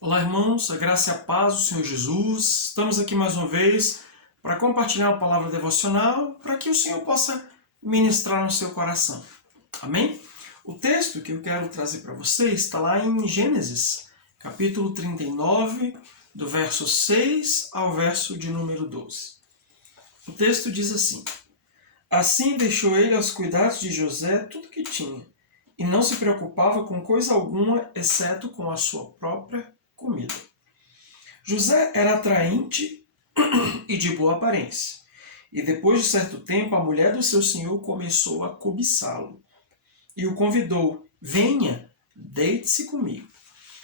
Olá, irmãos, a graça e a paz do Senhor Jesus. Estamos aqui mais uma vez para compartilhar a palavra devocional para que o Senhor possa ministrar no seu coração. Amém? O texto que eu quero trazer para vocês está lá em Gênesis, capítulo 39, do verso 6 ao verso de número 12. O texto diz assim: Assim deixou ele aos cuidados de José tudo que tinha, e não se preocupava com coisa alguma, exceto com a sua própria comida. José era atraente e de boa aparência, e depois de certo tempo a mulher do seu senhor começou a cobiçá-lo, e o convidou: venha, deite-se comigo.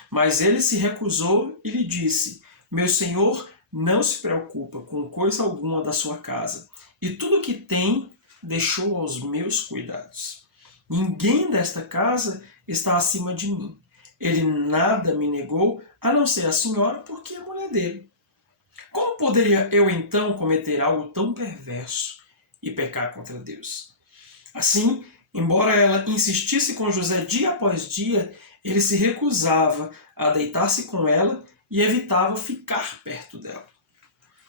Mas ele se recusou e lhe disse: meu senhor não se preocupa com coisa alguma da sua casa, e tudo o que tem deixou aos meus cuidados. Ninguém desta casa está acima de mim. Ele nada me negou, a não ser a senhora, porque é mulher dele. Como poderia eu então cometer algo tão perverso e pecar contra Deus? Assim, embora ela insistisse com José dia após dia, ele se recusava a deitar-se com ela e evitava ficar perto dela.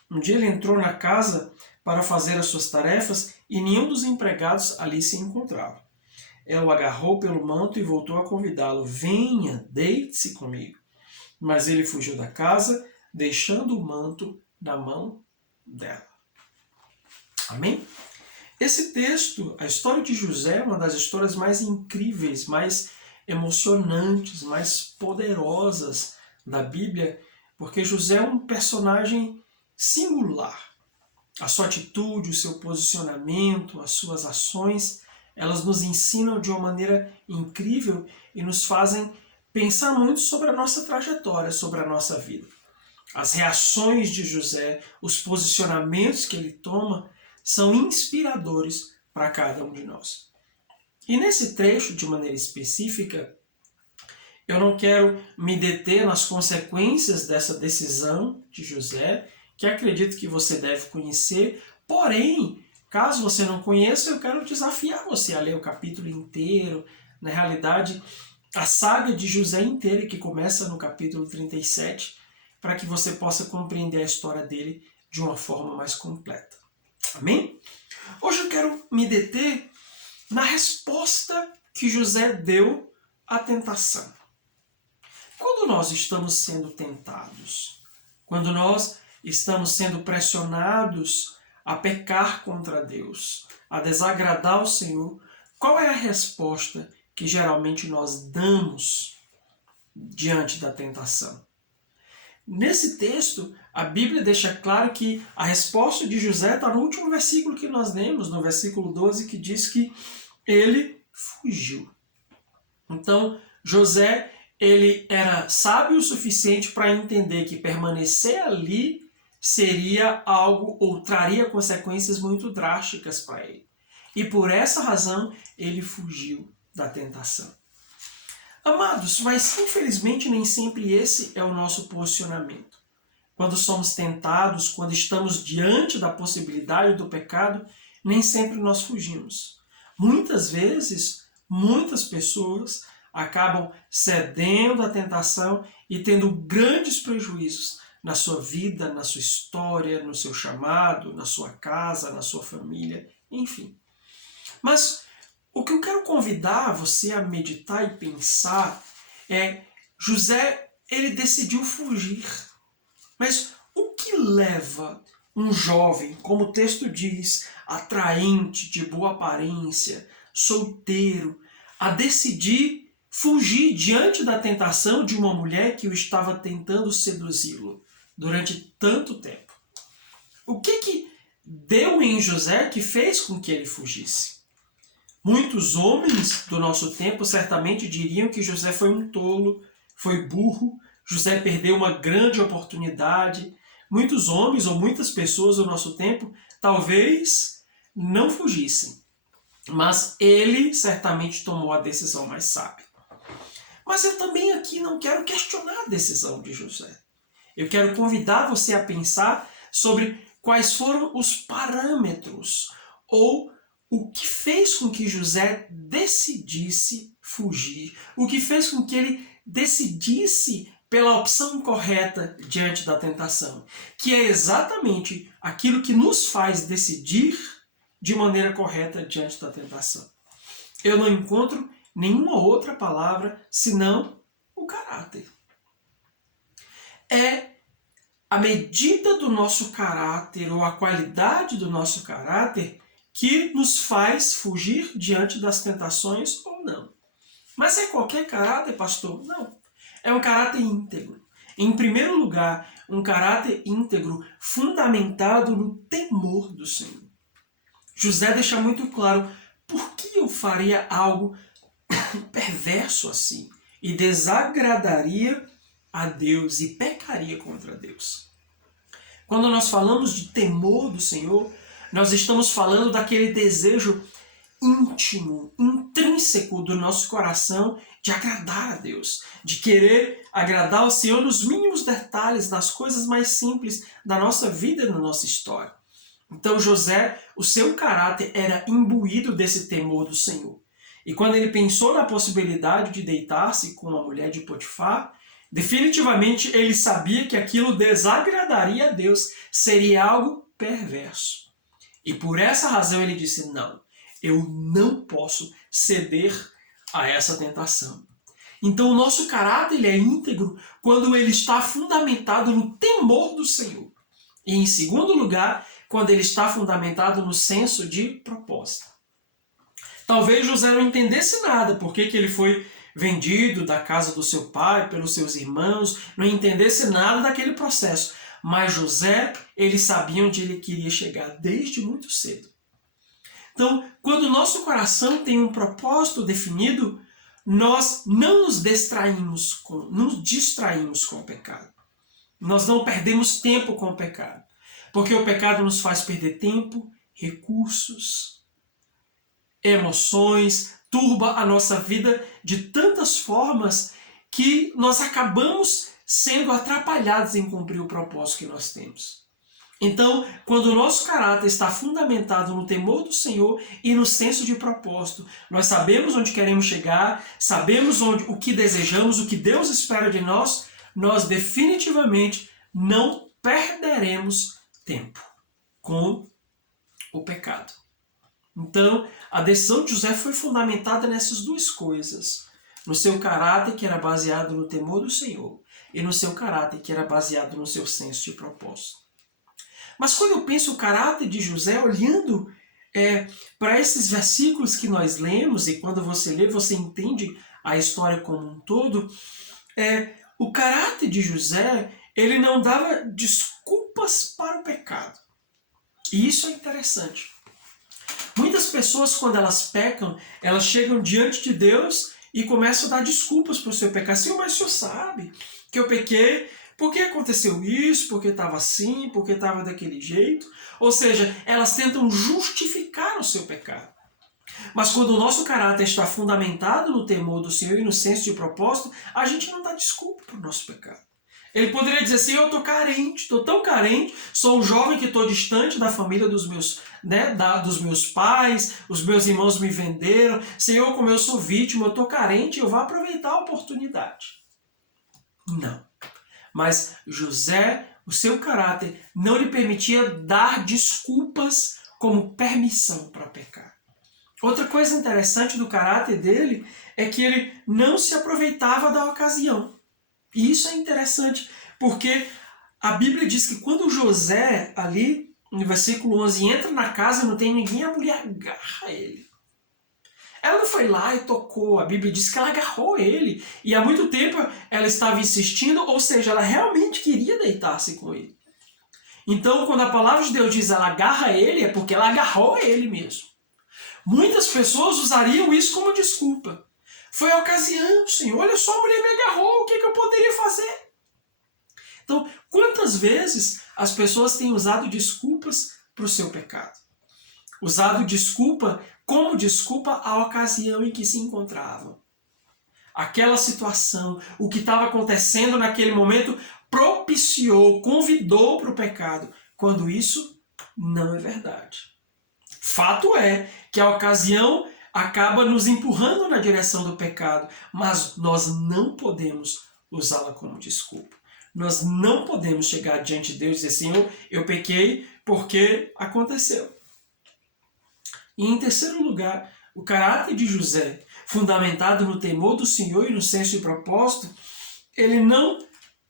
Um dia ele entrou na casa para fazer as suas tarefas e nenhum dos empregados ali se encontrava. Ela o agarrou pelo manto e voltou a convidá-lo: venha, deite-se comigo. Mas ele fugiu da casa, deixando o manto na mão dela. Amém? Esse texto, a história de José, é uma das histórias mais incríveis, mais emocionantes, mais poderosas da Bíblia, porque José é um personagem singular. A sua atitude, o seu posicionamento, as suas ações, elas nos ensinam de uma maneira incrível e nos fazem pensar muito sobre a nossa trajetória, sobre a nossa vida. As reações de José, os posicionamentos que ele toma, são inspiradores para cada um de nós. E nesse trecho, de maneira específica, eu não quero me deter nas consequências dessa decisão de José, que acredito que você deve conhecer, porém, caso você não conheça, eu quero desafiar você a ler o capítulo inteiro. Na realidade, a saga de José inteira, que começa no capítulo 37, para que você possa compreender a história dele de uma forma mais completa. Amém? Hoje eu quero me deter na resposta que José deu à tentação. Quando nós estamos sendo tentados, quando nós estamos sendo pressionados a pecar contra Deus, a desagradar o Senhor, qual é a resposta que geralmente nós damos diante da tentação? Nesse texto, a Bíblia deixa claro que a resposta de José está no último versículo que nós lemos, no versículo 12, que diz que ele fugiu. Então, José, ele era sábio o suficiente para entender que permanecer ali seria algo ou traria consequências muito drásticas para ele. E por essa razão, ele fugiu da tentação. Amados, mas infelizmente nem sempre esse é o nosso posicionamento. Quando somos tentados, quando estamos diante da possibilidade do pecado, nem sempre nós fugimos. Muitas vezes, muitas pessoas acabam cedendo à tentação e tendo grandes prejuízos na sua vida, na sua história, no seu chamado, na sua casa, na sua família, enfim. Mas o que eu quero convidar você a meditar e pensar é: José, ele decidiu fugir. Mas o que leva um jovem, como o texto diz, atraente, de boa aparência, solteiro, a decidir fugir diante da tentação de uma mulher que o estava tentando seduzi-lo durante tanto tempo? O que deu em José que fez com que ele fugisse? Muitos homens do nosso tempo certamente diriam que José foi um tolo, foi burro, José perdeu uma grande oportunidade. Muitos homens ou muitas pessoas do nosso tempo talvez não fugissem, mas ele certamente tomou a decisão mais sábia. Mas eu também aqui não quero questionar a decisão de José. Eu quero convidar você a pensar sobre quais foram os parâmetros ou o que fez com que José decidisse fugir, o que fez com que ele decidisse pela opção correta diante da tentação, que é exatamente aquilo que nos faz decidir de maneira correta diante da tentação. Eu não encontro nenhuma outra palavra senão o caráter. É a medida do nosso caráter ou a qualidade do nosso caráter que nos faz fugir diante das tentações ou não. Mas é qualquer caráter, pastor? Não. É um caráter íntegro. Em primeiro lugar, um caráter íntegro fundamentado no temor do Senhor. José deixa muito claro: por que eu faria algo perverso assim e desagradaria a Deus e pecaria contra Deus? Quando nós falamos de temor do Senhor, nós estamos falando daquele desejo íntimo, intrínseco do nosso coração de agradar a Deus, de querer agradar ao Senhor nos mínimos detalhes, nas coisas mais simples da nossa vida e da nossa história. Então José, o seu caráter era imbuído desse temor do Senhor. E quando ele pensou na possibilidade de deitar-se com a mulher de Potifar, definitivamente ele sabia que aquilo desagradaria a Deus, seria algo perverso. E por essa razão ele disse: não, eu não posso ceder a essa tentação. Então o nosso caráter ele é íntegro quando ele está fundamentado no temor do Senhor. E em segundo lugar, quando ele está fundamentado no senso de propósito. Talvez José não entendesse nada, porque ele foi vendido da casa do seu pai pelos seus irmãos, não entendesse nada daquele processo. Mas José, ele sabia onde ele queria chegar desde muito cedo. Então, quando o nosso coração tem um propósito definido, nós não nos distraímos com o pecado. Nós não perdemos tempo com o pecado. Porque o pecado nos faz perder tempo, recursos, emoções, turba a nossa vida de tantas formas que nós acabamos sendo atrapalhados em cumprir o propósito que nós temos. Então, quando o nosso caráter está fundamentado no temor do Senhor e no senso de propósito, nós sabemos onde queremos chegar, sabemos o que desejamos, o que Deus espera de nós, nós definitivamente não perderemos tempo com o pecado. Então, a decisão de José foi fundamentada nessas duas coisas. No seu caráter, que era baseado no temor do Senhor, e no seu caráter, que era baseado no seu senso de propósito. Mas quando eu penso o caráter de José, olhando para esses versículos que nós lemos, e quando você lê, você entende a história como um todo, o caráter de José, ele não dava desculpas para o pecado. E isso é interessante. Muitas pessoas, quando elas pecam, elas chegam diante de Deus e começam a dar desculpas para o seu pecado. Senhor, mas o Senhor sabe que eu pequei, porque aconteceu isso, porque estava assim, porque estava daquele jeito. Ou seja, elas tentam justificar o seu pecado. Mas quando o nosso caráter está fundamentado no temor do Senhor e no senso de propósito, a gente não dá desculpa para o nosso pecado. Ele poderia dizer assim: eu estou carente, estou tão carente, sou um jovem que estou distante da família dos meus pais, os meus irmãos me venderam, Senhor, como eu sou vítima, eu estou carente, eu vou aproveitar a oportunidade. Não. Mas José, o seu caráter, não lhe permitia dar desculpas como permissão para pecar. Outra coisa interessante do caráter dele é que ele não se aproveitava da ocasião. E isso é interessante, porque a Bíblia diz que quando José, ali no versículo 11, entra na casa, não tem ninguém, a mulher agarra ele. Ela não foi lá e tocou, a Bíblia diz que ela agarrou ele. E há muito tempo ela estava insistindo, ou seja, ela realmente queria deitar-se com ele. Então, quando a palavra de Deus diz ela agarra ele, é porque ela agarrou ele mesmo. Muitas pessoas usariam isso como desculpa. Foi a ocasião, Senhor, olha só, a mulher me agarrou, o que eu poderia fazer? Então, quantas vezes as pessoas têm usado desculpas para o seu pecado? Usado desculpa como desculpa a ocasião em que se encontravam. Aquela situação, o que estava acontecendo naquele momento, propiciou, convidou para o pecado, quando isso não é verdade. Fato é que a ocasião acaba nos empurrando na direção do pecado, mas nós não podemos usá-la como desculpa. Nós não podemos chegar diante de Deus e dizer, Senhor, eu pequei porque aconteceu. E em terceiro lugar, o caráter de José, fundamentado no temor do Senhor e no senso de propósito, ele não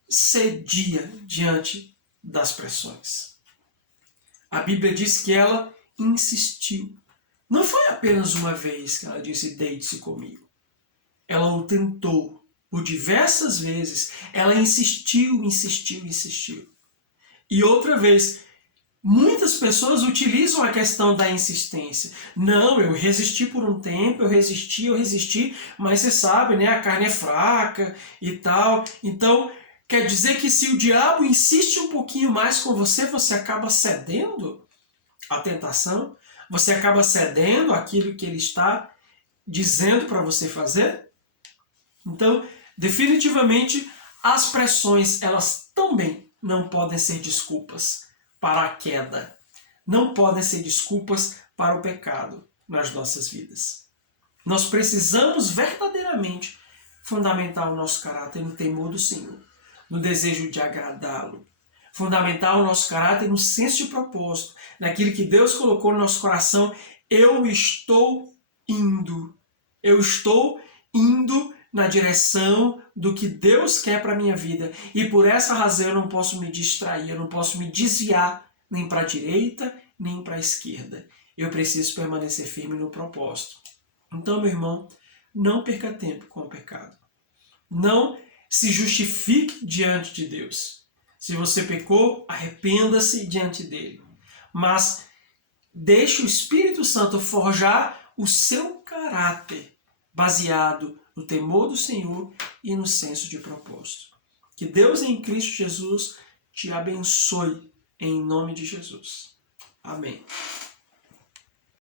cedia diante das pressões. A Bíblia diz que ela insistiu. Não foi apenas uma vez que ela disse, deite-se comigo. Ela o tentou por diversas vezes. Ela insistiu. E outra vez, muitas pessoas utilizam a questão da insistência. Não, eu resisti por um tempo, eu resisti, mas você sabe, né, a carne é fraca e tal. Então, quer dizer que se o diabo insiste um pouquinho mais com você, você acaba cedendo à tentação? Você acaba cedendo àquilo que ele está dizendo para você fazer? Então, definitivamente, as pressões, elas também não podem ser desculpas para a queda. Não podem ser desculpas para o pecado nas nossas vidas. Nós precisamos verdadeiramente fundamentar o nosso caráter no temor do Senhor, no desejo de agradá-lo. Fundamentar o nosso caráter no senso de propósito, naquilo que Deus colocou no nosso coração. Eu estou indo na direção do que Deus quer para a minha vida. E por essa razão eu não posso me distrair, eu não posso me desviar nem para a direita, nem para a esquerda. Eu preciso permanecer firme no propósito. Então, meu irmão, não perca tempo com o pecado. Não se justifique diante de Deus. Se você pecou, arrependa-se diante dele. Mas deixe o Espírito Santo forjar o seu caráter baseado no temor do Senhor e no senso de propósito. Que Deus em Cristo Jesus te abençoe em nome de Jesus. Amém.